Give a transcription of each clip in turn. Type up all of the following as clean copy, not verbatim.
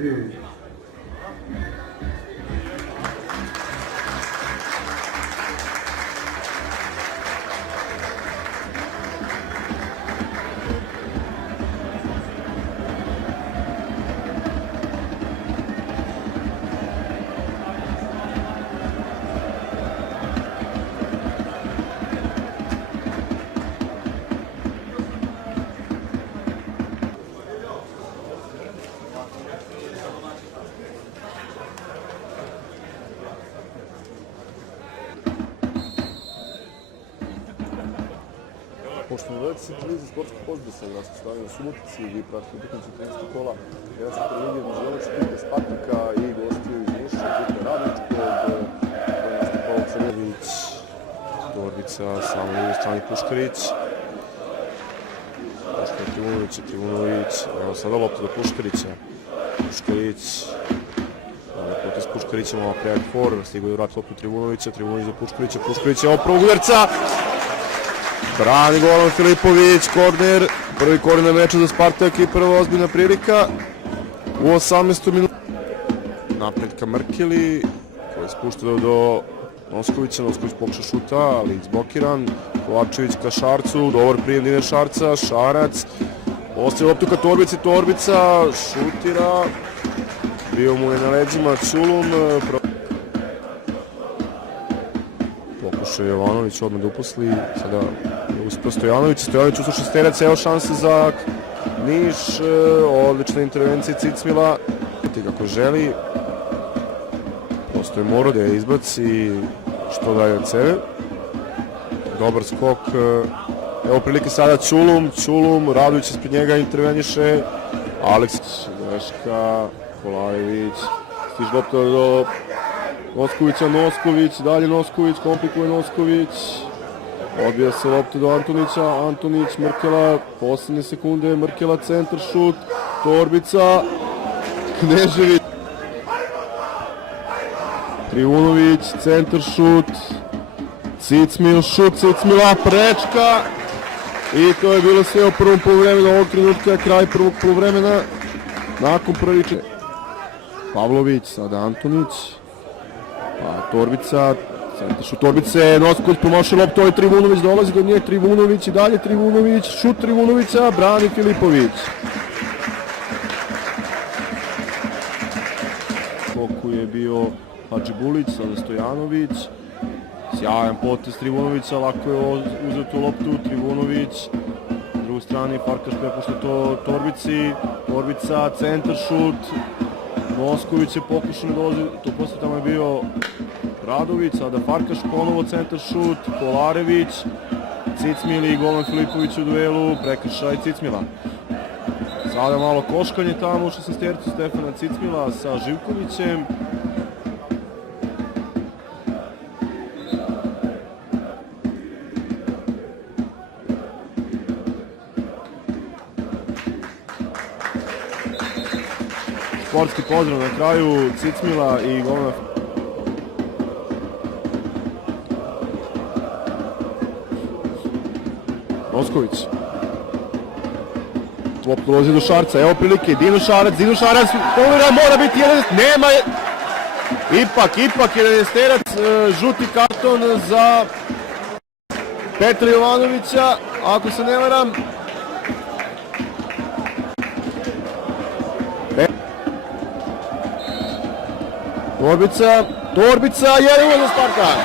Krivović. Pošto gledate se televiziju sportskog pozdrava sa gradskog stadiona u Subotici, vi pratite utakmicu 13. kola Jadranske lige između Jelačke Pike Spartaka i gostiju iz Niša, Pike Radničkog, koji nastupao Crnović, Torbica, samo na strani Puškarić. Pošto je Trivunović, evo sada lopta do Puškarića. Puškarić, protiv Puškarića, malo prejak for, stigao je vrat loptu Trivunovića, Trivunović do Puškarića, Puškarić je ovo prvog udarca. Brani golom Filipović, korner, prvi korner na meču za Spartak i prva ozbiljna prilika u 18. minutu. Napred ka Mrkeli, koji je spuštao do Noskovića, Nosković pokuša šuta, ali izblokiran. Kovačević ka Šarcu, dobar prijem Dine Šarca, Šarac, ostaje loptu ka Torbici, Torbica šutira, bio mu je na leđima Culum. Pokušao Jovanović odmah da uposli, sada uspio Stojanović, Stojanović ušao šesterac, evo šanse za Niš, odlična intervencija Cicmila, kako želi, prosto je morao da je izbaci što daje od sebe, dobar skok, evo prilike sada Culum, Radović ispred njega interveniše, Aleksić, greška, Kolajević, stiže lopta do Noskovića, dalje Nosković, komplikuje Nosković, odbija se lopta do Antonića, Antonić, Mrkela, posljednje sekunde, Mrkela, centar, šut, Torbica, Knežević, Trivunović, centar, šut, Cicmil, šut Cicmila, prečka i to je bilo sve u prvom poluvremenu, ovog trenutka kraj prvog poluvremena, nakon prvi Pavlović, sada Antonić, pa Torbica, centar šut Torbice, Nosković promašio loptu, ovaj Trivunović dolazi do nje, Trivunović i dalje Trivunović, šut Trivunovića, brani Filipović. Koku je bio Hadžibulić, sada Stojanović, sjajan potez Trivunovića, lako je uzeo tu loptu, Trivunović, na drugoj strani Farkaš prepušta to Torbici, Torbica, centar šut, Nosković je pokušao da dolazi, to posle tamo je bio Radović, sada Farkaš ponovo centar šut, Kolarević, Cicmil i Golan Filipović u duelu, prekršaj Cicmila. Sada malo koškanje tamo u šestercu Stefana Cicmila sa Živkovićem. Sportski pozdrav na kraju Cicmila i Golana. Nosković. Lopta dolazi do Šarca, evo prilike, Dino Šarac, povera, mora biti jedan, nema je. Ipak jedan sterac, žuti karton za Petra Jovanovića, ako se ne varam. Torbica, 1-0 za Spartak.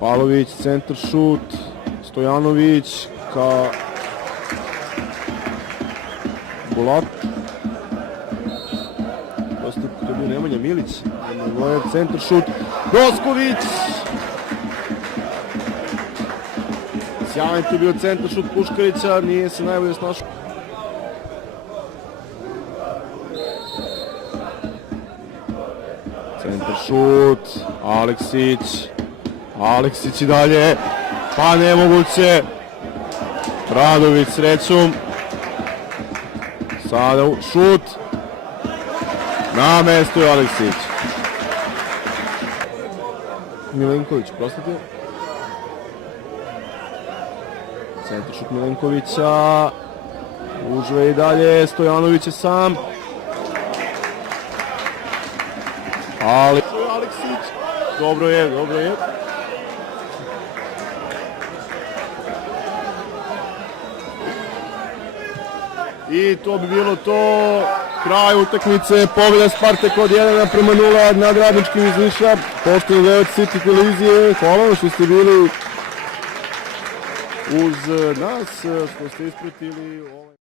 Pavlović, centar šut, Stojanović ka Bulat. Prosto to je bio Nemanja Milić, centar šut, Nosković. Sjajan tu bio centar šut Puškarića, nije se najbolje snašao. Centar šut, Aleksić i dalje, pa nemoguće. Radović srećom. Sada šut. Na mestu je Aleksić. Milenković prostitio. Centar šut Milenkovića. Užve i dalje. Stojanović je sam. Aleksić. Dobro je, dobro je. I to bi bilo to. Kraj utakmice, pobjeda Spartak od 1:0 nad Radničkim iz Niša. Poštovani gledalci City televizije, hvala vam što ste bili uz nas, što ste ispratili